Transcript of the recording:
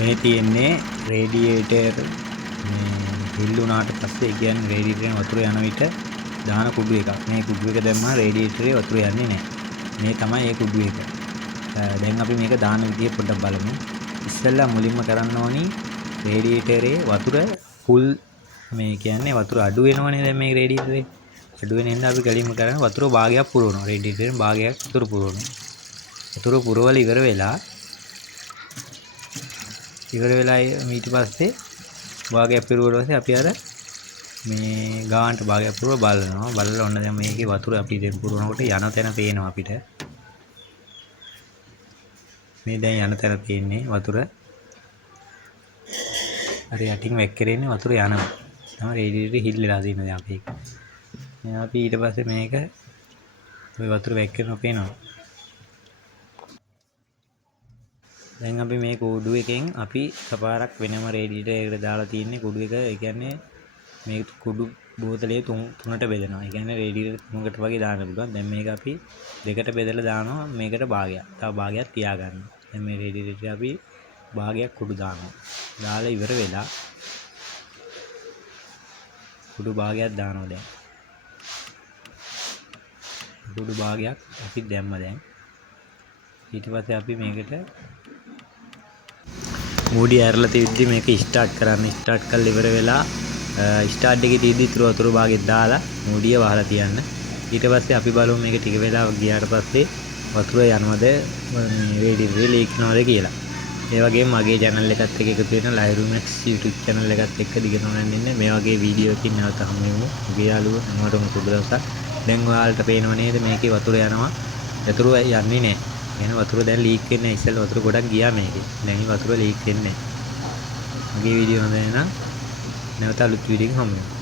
මේ තියෙන්නේ රේඩියේටර් හිල් වුණාට පස්සේ කියන්නේ රේඩියේටරෙන් වතුර යන විට දාන කුඩු එකක්. මේ කුඩු එක දැම්මම රේඩියේටරේ වතුර යන්නේ නැහැ. මේ තමයි ඒ කුඩු එක. දැන් අපි මේක දාන විදිය පොඩ්ඩක් බලමු. ඉස්සෙල්ලා මුලින්ම කරන්න ඕනි රේඩියේටරේ වතුර ෆුල් මේ කියන්නේ වතුර අඩු වෙනවනේ දැන් මේ රේඩියේටරේ. අඩු වෙන හින්දා අපි කලින්ම කරන්නේ වතුර භාගයක් පුරවනවා. රේඩියේටරෙන් භාගයක් වතුර පුරවනවා. වතුර පුරවල ඉවර වෙලා ඊට පස්සේ භාගයක් පිරුවට පස්සේ අපි අර මේ ගානට භාගයක් පුරව බලනවා. බලලා ඔන්න දැන් මේකේ වතුර අපි දැන් පුරවනකොට යන තැන පේනවා අපිට. මේ දැන් යන තැන තියෙන්නේ වතුර. හරි යටින් වැක් කරේන්නේ වතුර යනවා. තමයි රේඩියේටරේ හිල් වෙලා තියෙන දැන් අපි. දැන් අපි ඊට පස්සේ මේක ওই වතුර වැක් කරනවා පේනවා. දැන් අපි මේ කුඩු එකෙන් අපි සපාරක් වෙනම රේඩියේටරයකට දාලා තියෙන්නේ කුඩු එක. ඒ කියන්නේ මේ කුඩු බෝතලේ තුනට බෙදනවා. ඒ කියන්නේ රේඩියේටර් තුනකට වගේ දාන්න පුළුවන්. දැන් මේක අපි දෙකට බෙදලා දානවා මේකට භාගයක්. තව භාගයක් තියාගන්නවා. දැන් මේ රේඩියේටරේ අපි භාගයක් කුඩු දානවා. දාලා ඉවර වෙලා කුඩු භාගයක් දානවා දැන්. කුඩු භාගයක් අපි දැම්ම දැන්. ඊට පස්සේ අපි මේකට මූඩි ඇරලා තියද්දි මේක ස්ටාර්ට් කරන්න. ස්ටාර්ට් කරලා ඉවර වෙලා ස්ටාර්ට් එකේ තියද්දි වතුර භාගෙත් දාලා මූඩිය වහලා තියන්න. ඊට පස්සේ අපි බලමු මේක ටික වෙලාවක් ගියාට පස්සේ වතුර යනවද මේ රේඩියේටරේ ලීක් වෙනවද කියලා. ඒ වගේම මගේ channel එකත් එක්ක එකතු වෙන ලයිරු මැක්ස් YouTube channel එකත් එක්ක දිගටම යන්න මේ වගේ වීඩියෝ එකකින් නැවත හමු වෙමු. ඔබේ යාළුවෝ හැමෝටම සුබ දවසක්. දැන් ඔයාලට පේනව නේද මේකේ වතුර යනවා. වතුර යන්නේ නැහැ. එහෙනම් වතුර දැන් ලීක් වෙන්නේ නැහැ. ඉස්සෙල්ලා වතුර ගොඩක් ගියා මේකේ. දැන් වතුර ලීක් වෙන්නේ නැහැ. මගේ වීඩියෝ හොඳ නැත්නම් නැවත අලුත් වීඩියෝ එකකින් හමු වෙමු.